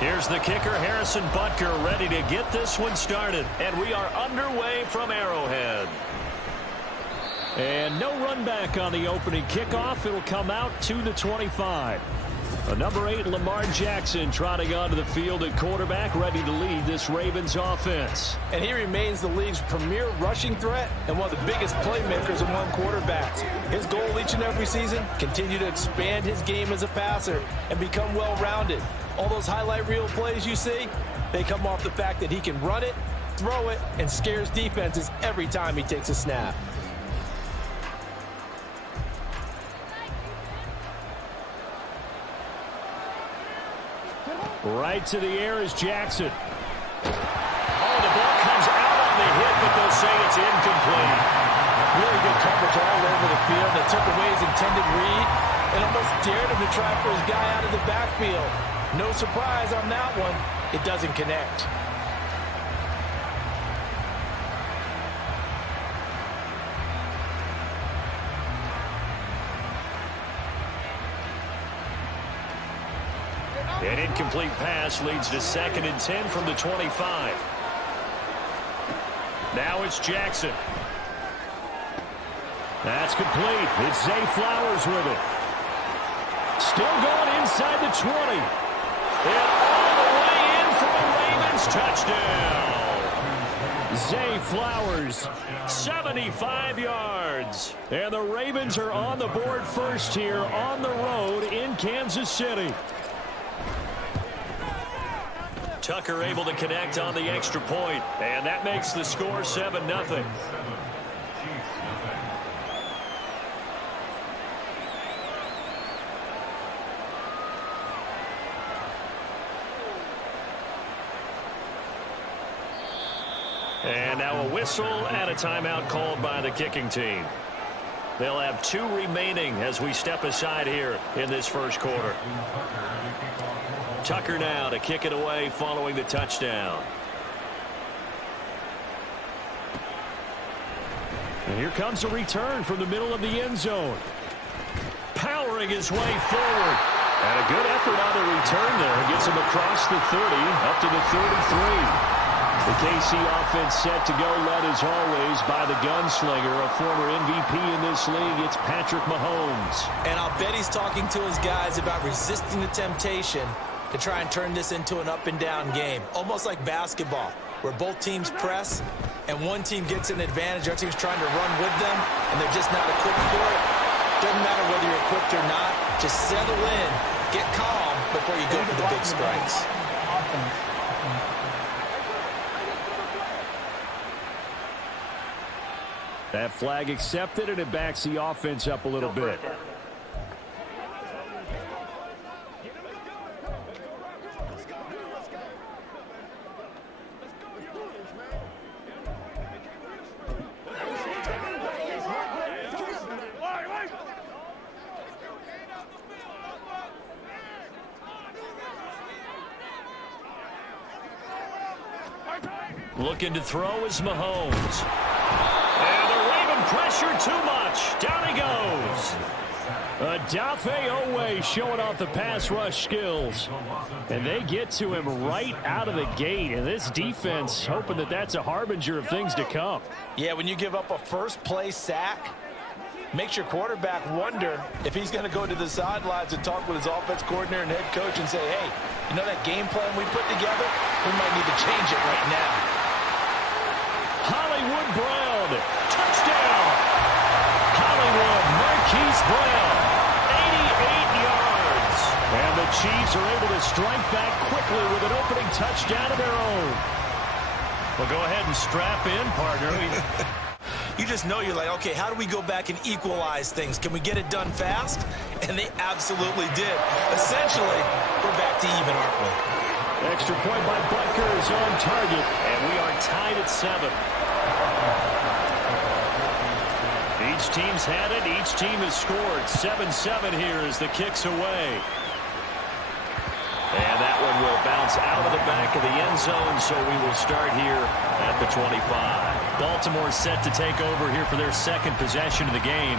Here's the kicker, Harrison Butker, ready to get this one started. And we are underway from Arrowhead. And no run back on the opening kickoff. It'll come out to the 25. The number 8, Lamar Jackson, trotting onto the field at quarterback, ready to lead this Ravens offense. And he remains the league's premier rushing threat and one of the biggest playmakers among quarterbacks. His goal each and every season, continue to expand his game as a passer and become well-rounded. All those highlight reel plays you see, they come off the fact that he can run it, throw it, and scares defenses every time he takes a snap. Right to the air is Jackson. Oh, the ball comes out on the hit, but they'll say it's incomplete. Really good coverage all over the field. They took away his intended read and almost dared him to try for his guy out of the backfield. No surprise on that one. It doesn't connect. An incomplete pass leads to 2nd and 10 from the 25. Now it's Jackson. That's complete. It's Zay Flowers with it. Still going inside the 20. And all the way in for the Ravens touchdown. Zay Flowers, 75 yards. And the Ravens are on the board first here on the road in Kansas City. Tucker able to connect on the extra point, and that makes the score 7-0. And now a whistle and a timeout called by the kicking team. They'll have 2 remaining as we step aside here in this first quarter. Tucker now to kick it away following the touchdown. And here comes a return from the middle of the end zone. Powering his way forward. And a good effort on the return there. Gets him across the 30, up to the 33. The KC offense set to go, led as always by the gunslinger, a former MVP in this league. It's Patrick Mahomes. And I'll bet he's talking to his guys about resisting the temptation to try and turn this into an up-and-down game. Almost like basketball, where both teams press, and one team gets an advantage. Our team's trying to run with them, and they're just not equipped for it. Doesn't matter whether you're equipped or not. Just settle in, get calm before you go for the big strikes. That flag accepted, and it backs the offense up a little bit. Looking to throw is Mahomes. And the Raven pressure too much. Down he goes. Odafe Oweh showing off the pass rush skills. And they get to him right out of the gate. And this defense hoping that that's a harbinger of things to come. Yeah, when you give up a first-play sack, makes your quarterback wonder if he's going to go to the sidelines and talk with his offense coordinator and head coach and say, hey, you know that game plan we put together? We might need to change it right now. Hollywood Brown, touchdown! Hollywood Marquise Brown, 88 yards. And the Chiefs are able to strike back quickly with an opening touchdown of their own. Well, go ahead and strap in, partner. You just know you're like, okay, how do we go back and equalize things? Can we get it done fast? And they absolutely did. Essentially, we're back to even, aren't we? Extra point by Butker is on target, and we are tied at 7. Each team's had it. Each team has scored. 7-7 here as the kick's away. And that one will bounce out of the back of the end zone, so we will start here at the 25. Baltimore set to take over here for their second possession of the game.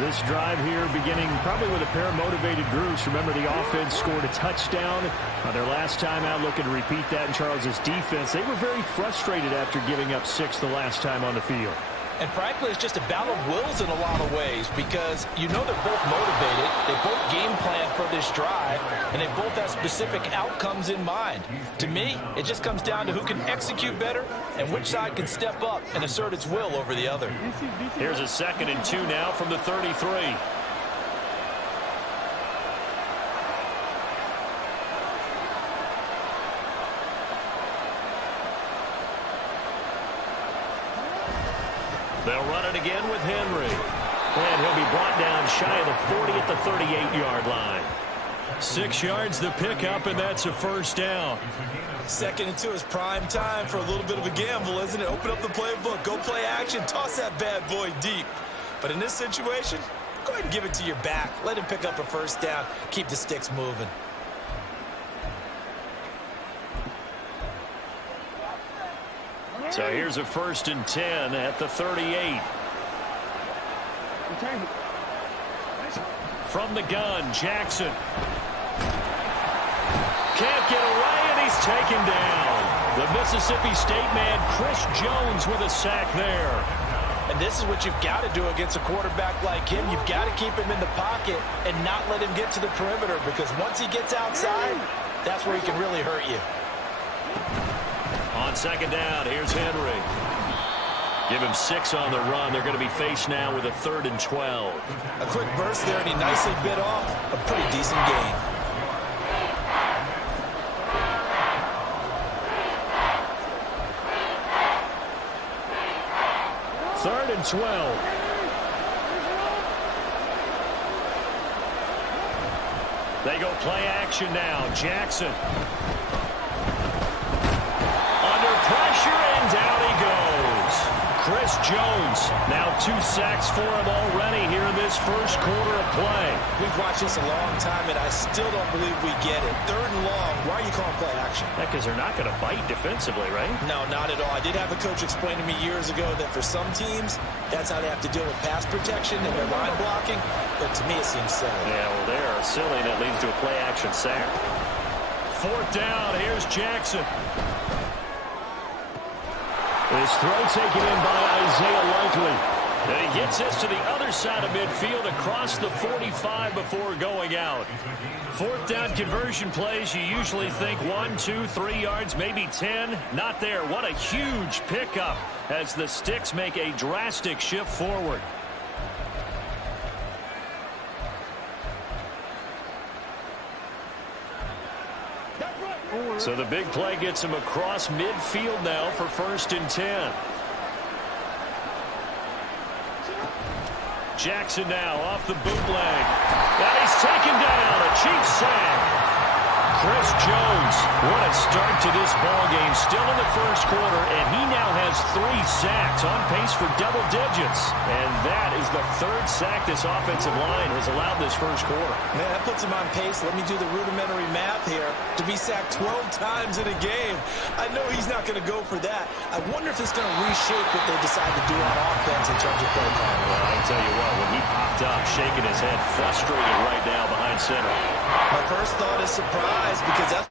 This drive here beginning probably with a pair of motivated groups. Remember, the offense scored a touchdown on their last time out, looking to repeat that in Charles's defense. They were very frustrated after giving up 6 the last time on the field. And frankly, it's just a battle of wills in a lot of ways because you know they're both motivated. They both game plan for this drive, and they both have specific outcomes in mind. To me, it just comes down to who can execute better and which side can step up and assert its will over the other. Here's a 2nd and 2 now from the 33. They'll run it again with Henry. And he'll be brought down shy of the 40 at the 38-yard line. 6 yards the pickup, and that's a first down. 2nd and 2 is prime time for a little bit of a gamble, isn't it? Open up the playbook, go play action, toss that bad boy deep. But in this situation, go ahead and give it to your back. Let him pick up a first down. Keep the sticks moving. So here's a 1st and 10 at the 38. From the gun, Jackson. Can't get away, and he's taken down. The Mississippi State man, Chris Jones, with a sack there. And this is what you've got to do against a quarterback like him. You've got to keep him in the pocket and not let him get to the perimeter, because once he gets outside, that's where he can really hurt you. On 2nd down, here's Henry. Give him 6 on the run. They're going to be faced now with a 3rd and 12. A quick burst there, and he nicely bit off a pretty decent gain. Third and 12. They go play action now. Jackson. Pressure, and down he goes. Chris Jones, now 2 sacks for him already here in this first quarter of play. We've watched this a long time, and I still don't believe we get it. 3rd and long, why are you calling play action? Because they're not going to bite defensively, right? No, not at all. I did have a coach explain to me years ago that for some teams, that's how they have to deal with pass protection and their line blocking, but to me it seems silly. Yeah, well, they are silly, and it leads to a play action sack. 4th down, here's Jackson. This throw taken in by Isaiah Likely. And he gets us to the other side of midfield across the 45 before going out. 4th down conversion plays, you usually think 1, 2, 3 yards, maybe 10. Not there. What a huge pickup as the Sticks make a drastic shift forward. So the big play gets him across midfield now for 1st and 10. Jackson now off the bootleg. And he's taken down. A Chiefs sack. Chris Jones, what a start to this ball game. Still in the first quarter, and he now has 3 sacks, on pace for double digits. And that is the 3rd sack this offensive line has allowed this first quarter. Man, that puts him on pace. Let me do the rudimentary math here. To be sacked 12 times in a game, I know he's not going to go for that. I wonder if it's going to reshape what they decide to do on offense in terms of play calling. Well, I tell you what, when he popped up, shaking his head, frustrated right now behind center. My first thought is surprise, because that's